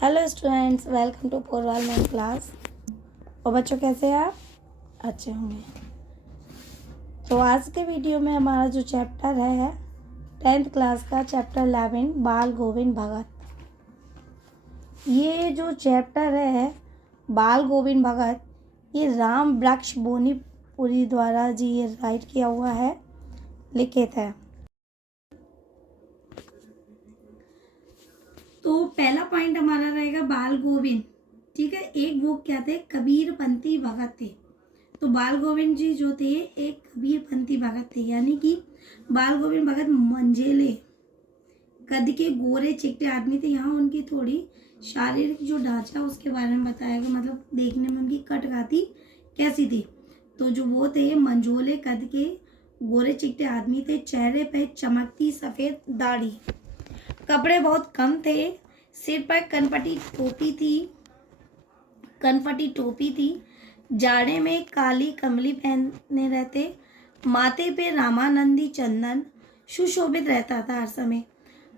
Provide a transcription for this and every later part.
Hello students, welcome to Porwal man class. और बच्चों, कैसे हैं आप? अच्छे होंगे। तो आज के वीडियो में हमारा जो चैप्टर है 10th क्लास का चैप्टर 11 बाल गोविंद भगत। ये जो चैप्टर है बाल गोविंद भगत, ये राम वृक्ष बोनीपुरी द्वारा जी ये राइट किया हुआ है, लिखित है। तो पहला पॉइंट हमारा रहेगा बाल गोविंद। ठीक है, एक वो क्या थे, कबीरपंथी भगत थे। तो बाल गोविंद जी जो थे एक कबीरपंथी भगत थे, यानी कि बाल गोविंद भगत मंझेले कद के गोरे चिकटे आदमी थे। यहाँ उनकी थोड़ी शारीरिक जो ढांचा उसके बारे में बताया गया, मतलब देखने में उनकी कटघाती कैसी थी। तो जो वो थे मंझोले कद के गोरे चिकटे आदमी थे, चेहरे पे चमकती सफेद दाढ़ी, कपड़े बहुत कम थे, सिर पर कनपटी टोपी थी, जाड़े में काली कमली पहने रहते, माथे पे रामानंदी चंदन सुशोभित रहता था हर समय।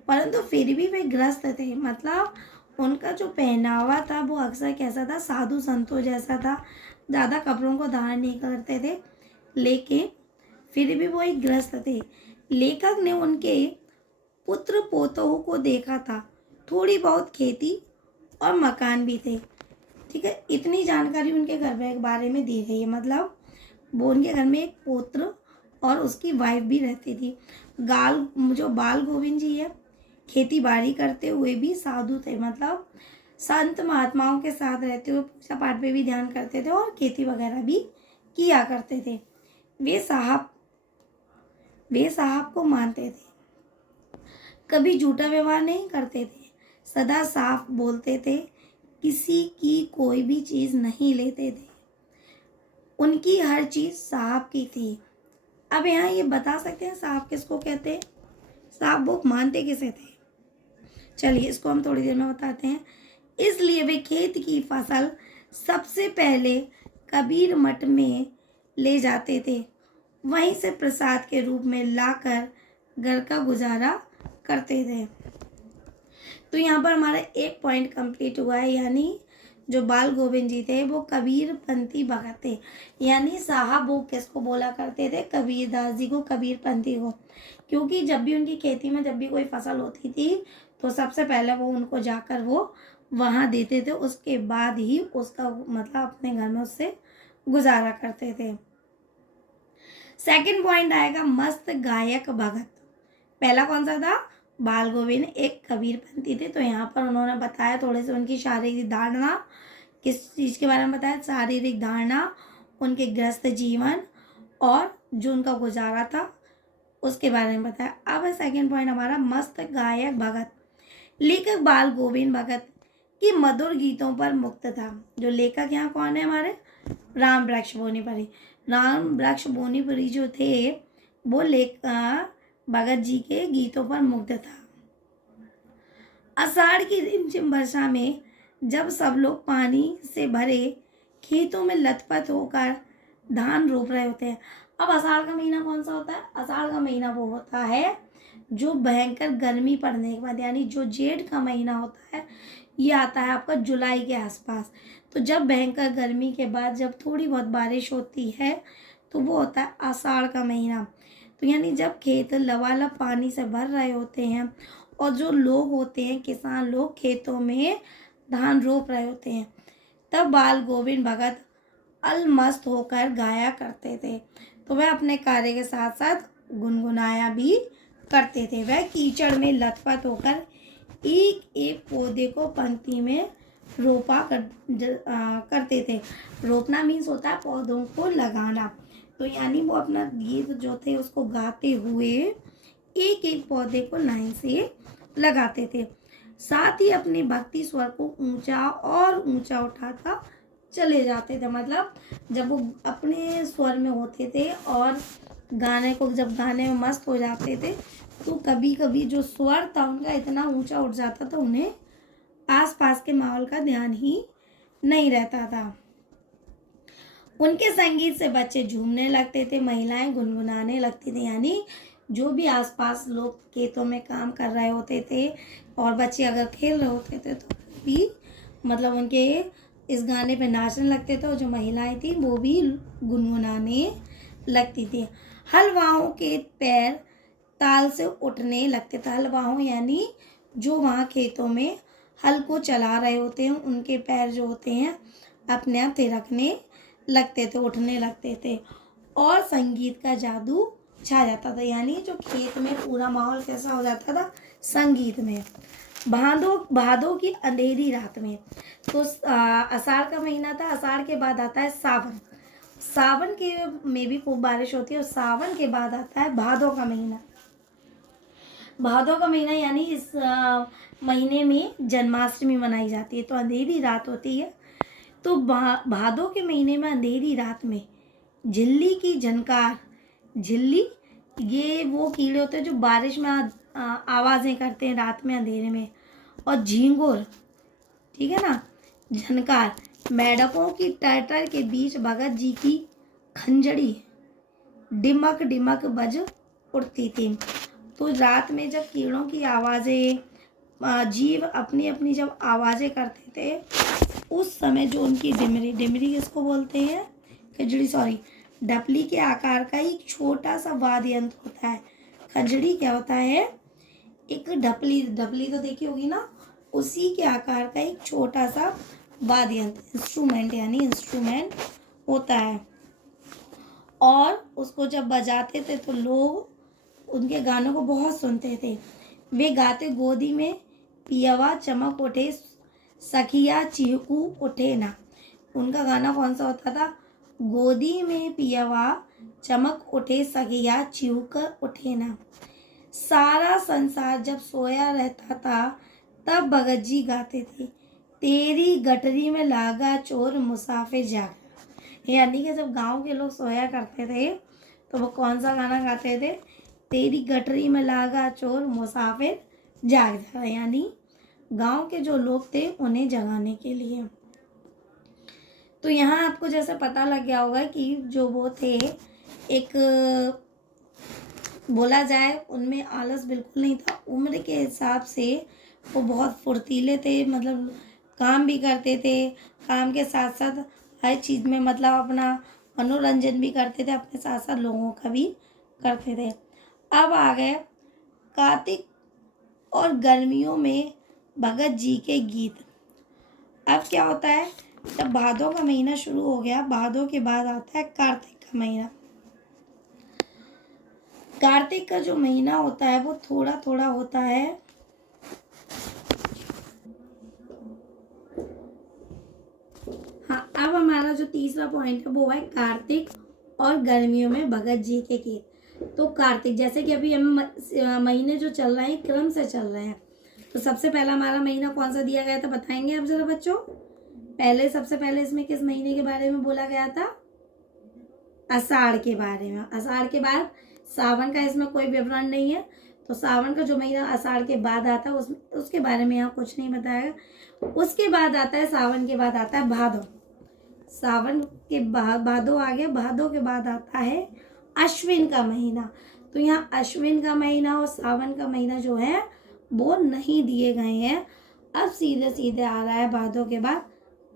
परंतु फिर भी वे ग्रस्त थे, मतलब उनका जो पहनावा था वो अक्सर कैसा था, साधु संतों जैसा था, ज़्यादा कपड़ों को धारण नहीं करते थे, लेकिन फिर भी वो एक ग्रस्त थे। लेखक ने उनके पुत्र पोतों को देखा था, थोड़ी बहुत खेती और मकान भी थे। ठीक है, इतनी जानकारी उनके घर के बारे में दी गई है, मतलब वो उनके घर में एक पुत्र और उसकी वाइफ भी रहती थी। जो बाल गोविंद जी है खेती बाड़ी करते हुए भी साधु थे, मतलब संत महात्माओं के साथ रहते हुए पूजा पाठ पे भी ध्यान करते थे और खेती वगैरह भी किया करते थे। वे साहब को मानते थे, कभी झूठा व्यवहार नहीं करते थे, सदा साफ बोलते थे, किसी की कोई भी चीज़ नहीं लेते थे, उनकी हर चीज़ साहब की थी। अब यहाँ ये बता सकते हैं साहब किसको कहते हैं, साहब वो मानते किसे थे? चलिए इसको हम थोड़ी देर में बताते हैं। इसलिए वे खेत की फसल सबसे पहले कबीर मठ में ले जाते थे, वहीं से प्रसाद के रूप में लाकर घर का गुजारा करते थे। तो यहाँ पर हमारा एक पॉइंट कंप्लीट हुआ है, यानी जो बाल गोविंद जी थे वो कबीरपंथी भगत थे। यानी साहब वो किसको बोला करते थे, कबीरदास जी को, कबीरपंथी को, क्योंकि जब भी उनकी खेती में जब भी कोई फसल होती थी तो सबसे पहले वो उनको जाकर वो वहाँ देते थे, उसके बाद ही उसका मतलब अपने घर में उससे गुजारा करते थे। सेकंड पॉइंट आएगा मस्त गायक भगत। पहला कौन सा था, बाल गोविंद एक कबीरपंथी थे। तो यहाँ पर उन्होंने बताया थोड़े से उनकी शारीरिक धारणा, किस चीज़ के बारे में बताया, शारीरिक धारणा, उनके ग्रस्त जीवन और जो उनका गुजारा था उसके बारे में बताया। अब सेकंड पॉइंट हमारा मस्त गायक भगत। लेखक बाल गोविंद भगत की मधुर गीतों पर मुक्त था। जो लेखक यहाँ कौन है हमारे, राम वृक्ष बोनीपुरी। राम वृक्ष बोनीपुरी जो थे वो भगत जी के गीतों पर मुग्ध था। आषाढ़ की रिमझिम वर्षा में जब सब लोग पानी से भरे खेतों में लथपथ होकर धान रोप रहे होते हैं। अब आषाढ़ का महीना कौन सा होता है, आषाढ़ का महीना वो होता है जो भयंकर गर्मी पड़ने के बाद, यानी जो जेठ का महीना होता है ये आता है आपका जुलाई के आसपास। तो जब भयंकर गर्मी के बाद जब थोड़ी बहुत बारिश होती है तो वो होता है आषाढ़ का महीना। तो यानी जब खेत लबालब पानी से भर रहे होते हैं और जो लोग होते हैं, किसान लोग खेतों में धान रोप रहे होते हैं, तब बाल गोविंद भगत अलमस्त होकर गाया करते थे। तो वह अपने कार्य के साथ साथ गुनगुनाया भी करते थे। वह कीचड़ में लथपथ होकर एक एक पौधे को पंक्ति में करते थे। रोपना मीन्स होता है पौधों को लगाना। तो यानी वो अपना गीत जो थे उसको गाते हुए एक एक पौधे को लाइन से लगाते थे, साथ ही अपनी भक्ति स्वर को ऊंचा और ऊंचा उठाता चले जाते थे। मतलब जब वो अपने स्वर में होते थे और जब गाने में मस्त हो जाते थे तो कभी कभी जो स्वर था उनका इतना ऊंचा उठ जाता था उन्हें आसपास के माहौल का ध्यान ही नहीं रहता था। उनके संगीत से बच्चे झूमने लगते थे, महिलाएं गुनगुनाने लगती थी। यानी जो भी आसपास लोग खेतों में काम कर रहे होते थे और बच्चे अगर खेल रहे होते थे तो भी मतलब उनके इस गाने पे नाचने लगते थे और जो महिलाएं थी वो भी गुनगुनाने लगती थी। हलवाओं के पैर ताल से उठने लगते थे। हलवाओं यानी जो वहाँ खेतों में हल को चला रहे होते हैं, उनके पैर जो होते हैं अपने आप थिरकने लगते थे, उठने लगते थे और संगीत का जादू छा जाता था। यानी जो खेत में पूरा माहौल कैसा हो जाता था, संगीत में। भादों भादों की अंधेरी रात में, तो आषाढ़ का महीना था, आषाढ़ के बाद आता है सावन। सावन के में भी खूब बारिश होती है और सावन के बाद आता है भादों का महीना। भादों का महीना यानी इस महीने में जन्माष्टमी मनाई जाती है, तो अंधेरी रात होती है। तो भादों के महीने में अंधेरी रात में झिल्ली की झनकार, झिल्ली ये वो कीड़े होते हैं जो बारिश में आवाज़ें करते हैं रात में अंधेरे में, और झींगुर, ठीक है ना, झनकार, मेढकों की टटर के बीच भगत जी की खंजड़ी डिमक डिमक बज उठती थी। तो रात में जब कीड़ों की आवाज़ें, जीव अपनी अपनी जब आवाज़ें करते थे, उस समय जो उनकी डिमरी, डिमरी किसको बोलते हैं, खंजड़ी, सॉरी, डपली के आकार का एक छोटा सा वाद्य यंत्र होता है। खंजड़ी क्या होता है, एक ढपली, ढपली तो देखी होगी ना, उसी के आकार का एक छोटा सा वाद्य यंत्र, इंस्ट्रूमेंट यानी इंस्ट्रूमेंट होता है। और उसको जब बजाते थे तो लोग उनके गानों को बहुत सुनते थे। वे गाते, गोदी में पियवा चमक उठे, सखिया चिहकू उठे ना। उनका गाना कौन सा होता था, गोदी में पियवा चमक उठे, सखिया चिहक उठे ना। सारा संसार जब सोया रहता था तब भगत जी गाते थे, तेरी गठरी में लागा चोर मुसाफिर जाग। यानी कि जब गांव के लोग सोया करते थे तो वो कौन सा गाना गाते थे, तेरी गठरी में लागा चोर मुसाफिर जाग जा, यानी गांव के जो लोग थे उन्हें जगाने के लिए। तो यहाँ आपको जैसे पता लग गया होगा कि जो वो थे, एक बोला जाए उनमें आलस बिल्कुल नहीं था। उम्र के हिसाब से वो बहुत फुर्तीले थे, मतलब काम भी करते थे, काम के साथ साथ हर चीज़ में मतलब अपना मनोरंजन भी करते थे, अपने साथ साथ लोगों का भी करते थे। अब आ गए कार्तिक और गर्मियों में भगत जी के गीत। अब क्या होता है, जब भादों का महीना शुरू हो गया, भादों के बाद आता है कार्तिक का महीना। कार्तिक का जो महीना होता है वो थोड़ा थोड़ा होता है, हाँ। अब हमारा जो तीसरा पॉइंट है वो है कार्तिक और गर्मियों में भगत जी के गीत। तो कार्तिक, जैसे कि अभी हम महीने जो चल रहे हैं क्रम से चल रहे हैं, तो सबसे पहला हमारा महीना कौन सा दिया गया था, बताएंगे आप जरा बच्चों। पहले सबसे पहले इसमें किस महीने के बारे में बोला गया था, आषाढ़ के बारे में। आषाढ़ के बाद सावन का इसमें कोई विवरण नहीं है, तो सावन का जो महीना आषाढ़ के बाद आता है उसके बारे में यहाँ कुछ नहीं बताया। उसके बाद आता है, सावन के बाद आता है भादो। सावन के बाद भादो आ गया, भादो के बाद आता है अश्विन का महीना। तो यहाँ अश्विन का महीना और सावन का महीना जो है वो नहीं दिए गए हैं। अब सीधे सीधे आ रहा है भादो के बाद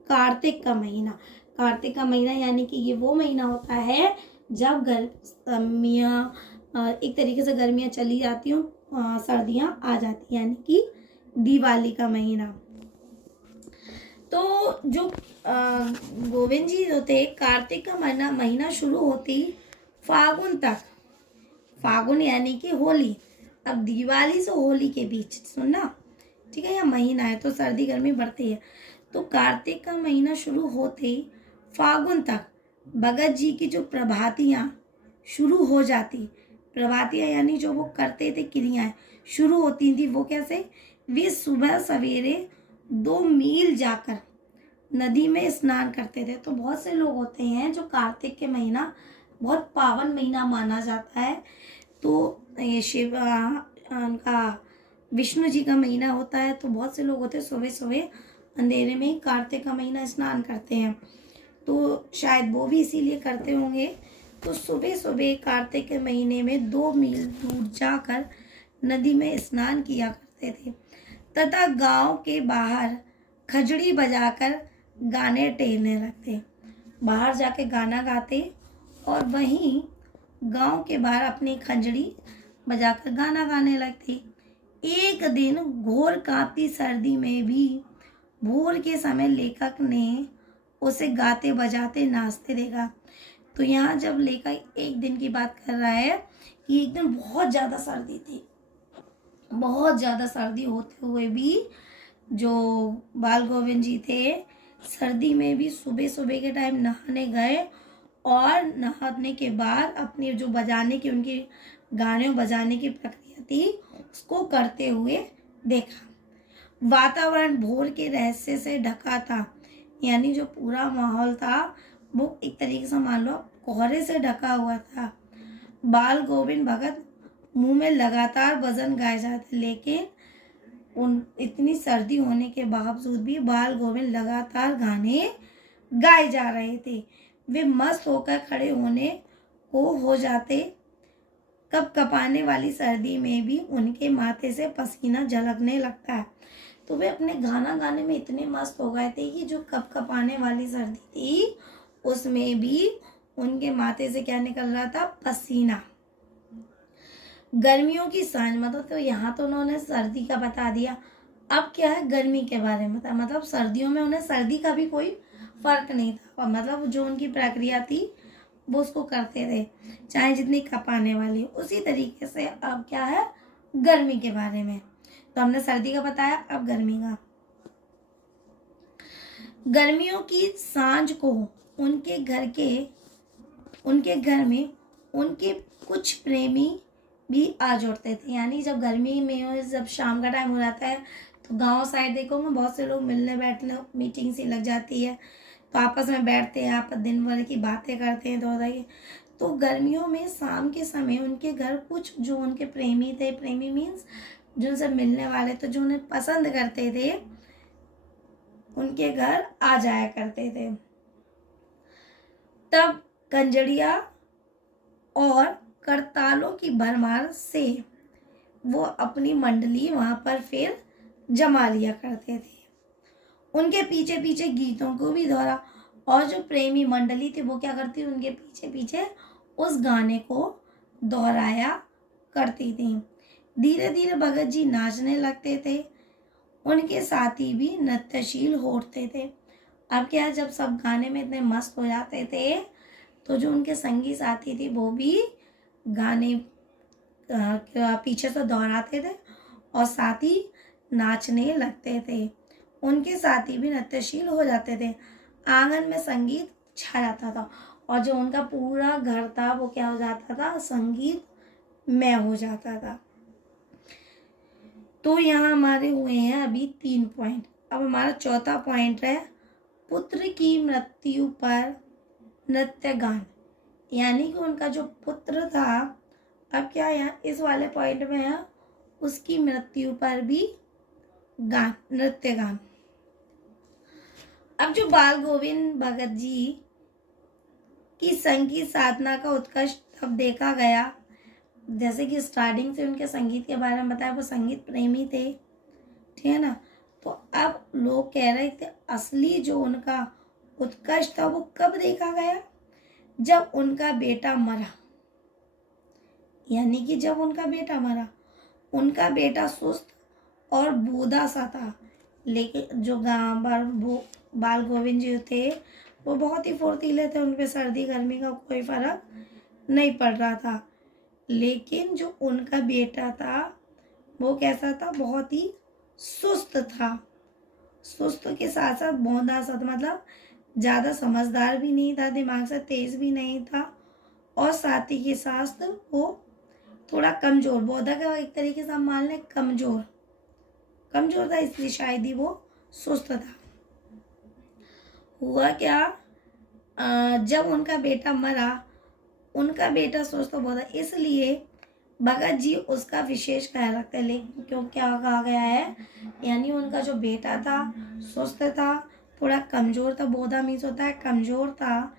कार्तिक का महीना। कार्तिक का महीना यानी कि ये वो महीना होता है जब गर्मियाँ, एक तरीके से गर्मियाँ चली जाती हूँ, सर्दियाँ आ जाती, यानी कि दिवाली का महीना। तो जो गोविंद जी जो थे, कार्तिक का महीना शुरू होती फागुन तक, फागुन यानी कि होली। अब दिवाली से होली के बीच सुनना, ठीक है, यह महीना है तो सर्दी गर्मी बढ़ती है। तो कार्तिक का महीना शुरू होते ही फागुन तक भगत जी की जो प्रभातियाँ शुरू हो जाती, प्रभातियाँ यानी जो वो करते थे क्रियाएं शुरू होती थी, वो कैसे, वे सुबह सवेरे 2 मील जाकर नदी में स्नान करते थे। तो बहुत से लोग होते हैं जो कार्तिक के महीना बहुत पावन महीना माना जाता है। तो ये शिव उनका विष्णु जी का महीना होता है, तो बहुत से लोग होते हैं सुबह सुबह अंधेरे में ही कार्तिक का महीना स्नान करते हैं, तो शायद वो भी इसीलिए करते होंगे। तो सुबह सुबह कार्तिक के महीने में 2 मील दूर जाकर नदी में स्नान किया करते थे, तथा गांव के बाहर खजड़ी बजाकर गाने टेरने लगते, बाहर जाके गाना गाते और वहीं गांव के बाहर अपनी खंजड़ी बजाकर गाना गाने लगते। एक दिन घोर कांपती सर्दी में भी भोर के समय लेखक ने उसे गाते बजाते नाचते देखा। तो यहाँ जब लेखक एक दिन की बात कर रहा है कि एक दिन बहुत ज़्यादा सर्दी थी, बहुत ज़्यादा सर्दी होते हुए भी जो बाल गोविंद जी थे सर्दी में भी सुबह सुबह के टाइम नहाने गए और नहाने के बाद अपनी जो बजाने की उनकी गाने बजाने की प्रक्रिया थी उसको करते हुए देखा। वातावरण भोर के रहस्य से ढका था, यानी जो पूरा माहौल था वो एक तरीके से मान लो कोहरे से ढका हुआ था। बाल गोविंद भगत मुंह में लगातार भजन गाए जाते, लेकिन उन इतनी सर्दी होने के बावजूद भी बाल गोविंद लगातार गाने गाए जा रहे थे। वे मस्त होकर खड़े होने को हो जाते। कप कपाने वाली सर्दी में भी उनके माथे से पसीना झलकने लगता है। तो वे अपने गाना गाने में इतने मस्त हो गए थे कि जो कप कपाने वाली सर्दी थी उसमें भी उनके माथे से क्या निकल रहा था, पसीना। गर्मियों की सांझ, मतलब तो यहाँ तो उन्होंने सर्दी का बता दिया, अब क्या है गर्मी के बारे में था। मतलब सर्दियों में उन्हें सर्दी का भी कोई फर्क नहीं था, मतलब जो उनकी प्रक्रिया थी वो उसको करते थे चाहे जितनी खपाने वाली। उसी तरीके से अब क्या है गर्मी के बारे में, तो हमने सर्दी का बताया, अब गर्मी का। गर्मियों की सांझ को उनके घर में उनके कुछ प्रेमी भी आ जुड़ते थे। यानी जब गर्मी में जब शाम का टाइम हो जाता है तो गांव साइड देखोगे बहुत से लोग मिलने बैठने मीटिंग सी लग जाती है, तो आपस में बैठते हैं, आप दिन भर की बातें करते हैं तो तो गर्मियों में शाम के समय उनके घर कुछ जो उनके प्रेमी थे, प्रेमी मीन्स जो उनसे मिलने वाले तो जो उन्हें पसंद करते थे उनके घर आ जाया करते थे। तब कंजड़िया और करतालों की भरमार से वो अपनी मंडली वहां पर फिर जमा लिया करते थे। उनके पीछे पीछे गीतों को भी दोहरा, और जो प्रेमी मंडली थी वो क्या करती, उनके पीछे पीछे उस गाने को दोहराया करती थी। धीरे धीरे भगत जी नाचने लगते थे, उनके साथी भी नृत्यशील होते थे। अब क्या, जब सब गाने में इतने मस्त हो जाते थे तो जो उनके संगी साथी थी वो भी गाने पीछे से दोहराते थे और साथ ही नाचने लगते थे। उनके साथी भी नृत्यशील हो जाते थे। आंगन में संगीत छा जाता था और जो उनका पूरा घर था वो क्या हो जाता था, संगीत में हो जाता था। तो यहाँ हमारे हुए हैं अभी 3 पॉइंट। अब हमारा चौथा पॉइंट है पुत्र की मृत्यु पर नृत्य गान, यानी कि उनका जो पुत्र था, अब क्या यहाँ इस वाले पॉइंट में है उसकी मृत्यु पर भी गान, नृत्य गान। अब जो बाल गोविंद भगत जी की संगीत साधना का उत्कर्ष तब देखा गया, जैसे कि स्टार्टिंग से उनके संगीत के बारे में बताया, वो संगीत प्रेमी थे, ठीक है ना। तो अब लोग कह रहे थे असली जो उनका उत्कर्ष था वो कब देखा गया, जब उनका बेटा मरा। यानी कि जब उनका बेटा मरा, उनका बेटा सुस्त और बूढ़ा सा था, लेकिन जो गांव बाल गोविंद जी थे वो बहुत ही फुर्तीले थे, उन पे सर्दी गर्मी का कोई फर्क नहीं पड़ रहा था। लेकिन जो उनका बेटा था वो कैसा था, बहुत ही सुस्त था। सुस्त के साथ साथ बौंधा सा था, मतलब ज़्यादा समझदार भी नहीं था, दिमाग से तेज भी नहीं था, और साथ ही के साथ वो थोड़ा कमज़ोर, बौद्धा का एक तरीके से हम मान लें कमज़ोर था, इसलिए शायद ही वो सुस्त था। हुआ क्या, जब उनका बेटा मरा, उनका बेटा सुस्त बहुत था, इसलिए भगत जी उसका विशेष ख्याल रखते हैं। लेकिन क्यों, क्या कहा गया है, यानी उनका जो बेटा था सुस्त था, थोड़ा कमज़ोर था, बौद्धा मीन्स होता है कमज़ोर था,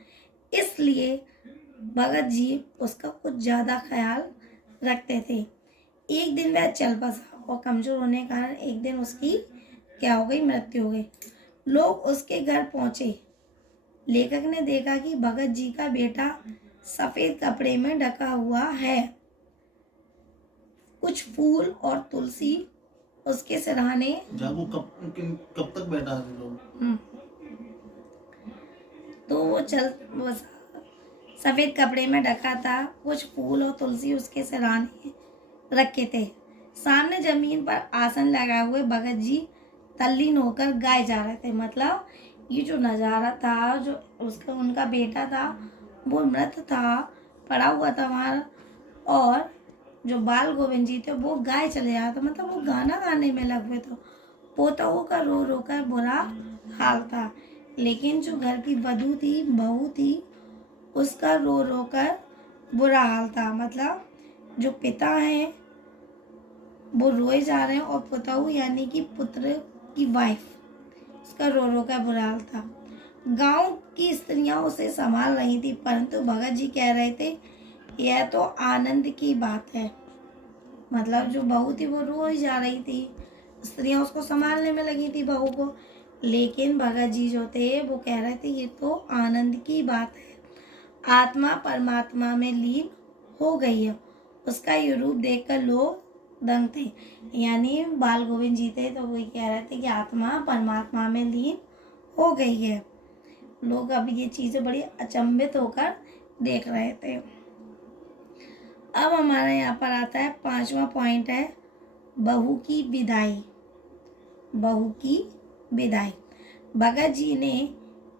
इसलिए भगत जी उसका कुछ ज़्यादा ख्याल रखते थे। एक दिन वह चल बसा और कमज़ोर होने के कारण एक दिन उसकी क्या हो गई, मृत्यु हो गई। लोग उसके घर पहुंचे। लेखक ने देखा कि भगत जी का बेटा सफेद कपड़े में ढका हुआ है। कुछ फूल और तुलसी उसके सिरहाने। जागू कब तक बैठा है लोग? तो वो सफेद कपड़े में ढका था। कुछ फूल और तुलसी उसके सिरहाने रखे थे। सामने जमीन पर आसन लगाए हुए भगत जी तल्लीन होकर गाए जा रहे थे। मतलब ये जो नज़ारा था, जो उसका उनका बेटा था वो मृत था, पड़ा हुआ था वहाँ, और जो बाल गोविंद जी थे वो गाए चले जा रहे थे। मतलब वो गाना गाने में लगे हुए थे। पोतों का रो रो कर बुरा हाल था, लेकिन जो घर की वधू थी, बहू थी, उसका रो रो कर बुरा हाल था। मतलब जो पिता हैं वो रोए जा रहे हैं, और पुतहू यानी कि पुत्र की वाइफ, उसका रो रो कर बुरा हाल था। गांव की स्त्रियां उसे संभाल रही थी, परंतु भगत जी कह रहे थे यह तो आनंद की बात है। मतलब जो बहू थी वो रो ही जा रही थी, स्त्रियां उसको संभालने में लगी थी बहू को, लेकिन भगत जी जो थे वो कह रहे थे ये तो आनंद की बात है। आत्मा परमात्मा में लीन हो गई है। उसका ये रूप देखकर लोग दंग थे। यानी बाल गोविंद जी थे तो वही कह रहे थे कि आत्मा परमात्मा में लीन हो गई है। लोग अब ये चीज़ें बड़ी अचंभित होकर देख रहे थे। अब हमारे यहाँ पर आता है 5वां पॉइंट है बहू की विदाई। बहू की विदाई। भगत जी ने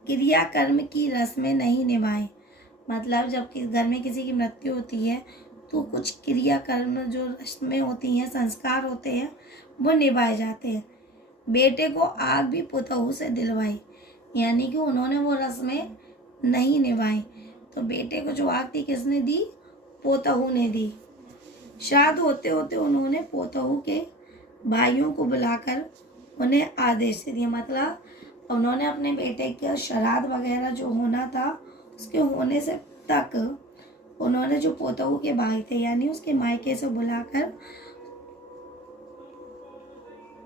क्रियाकर्म की रस्में नहीं निभाई। मतलब जब घर में किसी की मृत्यु होती है तो कुछ क्रियाकर्म जो रस्में होती हैं, संस्कार होते हैं, वो निभाए जाते हैं। बेटे को आग भी पुतहू से दिलवाई, यानी कि उन्होंने वो रस्में नहीं निभाई। तो बेटे को जो आग थी किसने दी? पोतहू ने दी। श्राद्ध होते होते उन्होंने पोतहू के भाइयों को बुलाकर उन्हें आदेश दे दिया। मतलब उन्होंने अपने बेटे का श्राद्ध वगैरह जो होना था उसके होने से तक उन्होंने जो पोतहू के भाई थे यानी उसके मायके से बुलाकर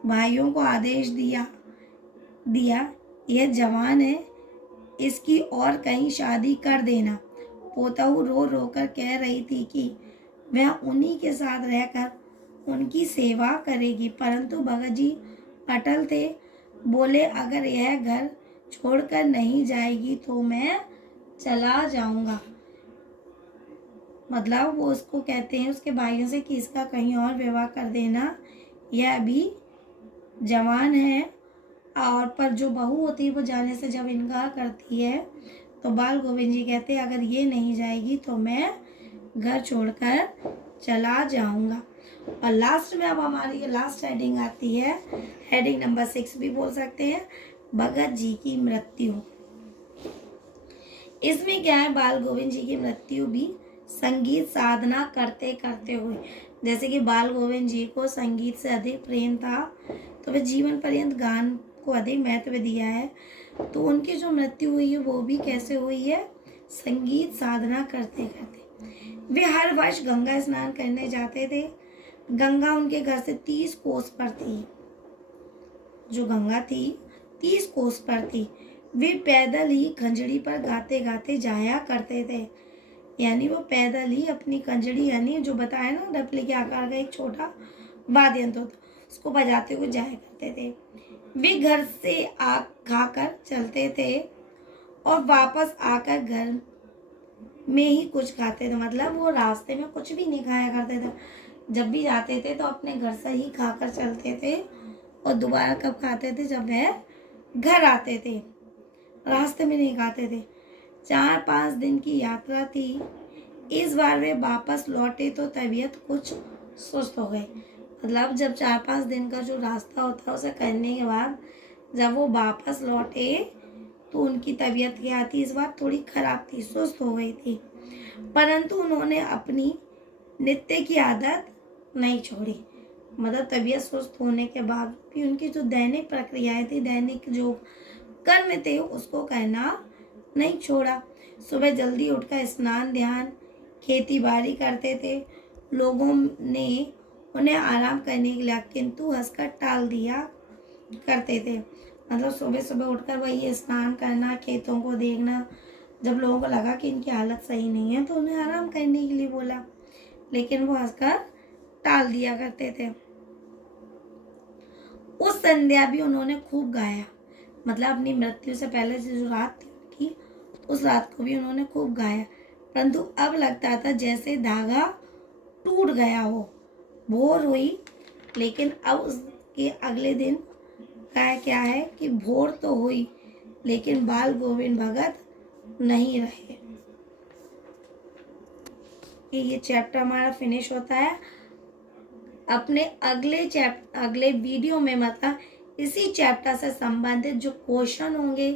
भाइयों को आदेश दिया यह जवान है, इसकी और कहीं शादी कर देना। पोतहू रो रो कर कह रही थी कि वह उन्हीं के साथ रहकर उनकी सेवा करेगी, परंतु भगत जी अटल थे। बोले अगर यह घर छोड़कर नहीं जाएगी तो मैं चला जाऊंगा। मतलब वो उसको कहते हैं उसके भाइयों से कि इसका कहीं और विवाह कर देना, यह अभी जवान है। और पर जो बहू होती है वो जाने से जब इनकार करती है तो बाल गोविंद जी कहते हैं अगर ये नहीं जाएगी तो मैं घर छोड़कर चला जाऊंगा। और लास्ट में अब हमारी लास्ट हेडिंग आती है, हेडिंग नंबर 6 भी बोल सकते हैं, भगत जी की मृत्यु। इसमें क्या है, बाल गोविंद जी की मृत्यु भी संगीत साधना करते करते हुई। जैसे कि बाल गोविंद जी को संगीत से अधिक प्रेम था तो वे जीवन पर्यंत गान को अधिक महत्व दिया है। तो उनकी जो मृत्यु हुई है वो भी कैसे हुई है? संगीत साधना करते करते। वे हर वर्ष गंगा स्नान करने जाते थे। गंगा उनके घर से 30 कोस पर थी। जो गंगा थी 30 कोस पर थी। वे पैदल ही खंजड़ी पर गाते गाते जाया करते थे। यानी वो पैदल ही अपनी खंजड़ी, यानी जो बताया ना डपली के आकार का एक छोटा वाद्य यंत्र होता, उसको बजाते हुए जाया करते थे। वे घर से आग खाकर चलते थे और वापस आकर घर में ही कुछ खाते थे। मतलब वो रास्ते में कुछ भी नहीं खाया करते थे। जब भी जाते थे तो अपने घर से ही खाकर चलते थे और दोबारा कब खाते थे? जब वह घर आते थे, रास्ते में नहीं खाते थे। 4-5 दिन की यात्रा थी। इस बार वे वापस लौटे तो तबीयत कुछ सुस्त हो गई। मतलब जब 4-5 दिन का जो रास्ता होता है उसे करने के बाद जब वो वापस लौटे तो उनकी तबीयत क्या थी? इस बार थोड़ी खराब थी, सुस्त हो गई थी। परंतु उन्होंने अपनी नित्य की आदत नहीं छोड़ी। मतलब तबीयत सुस्त होने के बाद भी उनकी जो दैनिक प्रक्रियाएं थी, दैनिक जो कर्म थे उसको करना नहीं छोड़ा। सुबह जल्दी उठकर स्नान ध्यान खेती बाड़ी करते थे। लोगों ने उन्हें आराम करने के लिए किंतु हंसकर टाल दिया करते थे। मतलब सुबह सुबह उठकर वही स्नान करना, खेतों को देखना। जब लोगों को लगा कि इनकी हालत सही नहीं है तो उन्हें आराम करने के लिए बोला, लेकिन वो हंसकर टाल दिया करते थे। उस संध्या भी उन्होंने खूब गाया, मतलब अपनी मृत्यु से पहले से जो रात थी उनकी, उस रात को भी उन्होंने खूब गाया। परंतु अब लगता था जैसे धागा टूट गया हो। भोर हुई, लेकिन अब उसके अगले दिन का क्या है कि भोर तो हुई, लेकिन बाल गोविंद भगत नहीं रहे। ये चैप्टर हमारा फिनिश होता है। अपने अगले वीडियो में मतलब इसी चैप्टर से संबंधित जो क्वेश्चन होंगे,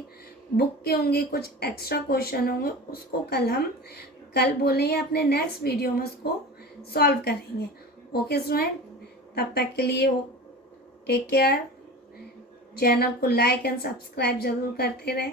बुक के होंगे, कुछ एक्स्ट्रा क्वेश्चन होंगे, उसको कल बोलेंगे, अपने नेक्स्ट वीडियो में उसको सॉल्व करेंगे। ओके स्टूडेंट, तब तक के लिए वो टेक केयर। चैनल को लाइक एंड सब्सक्राइब जरूर करते रहें।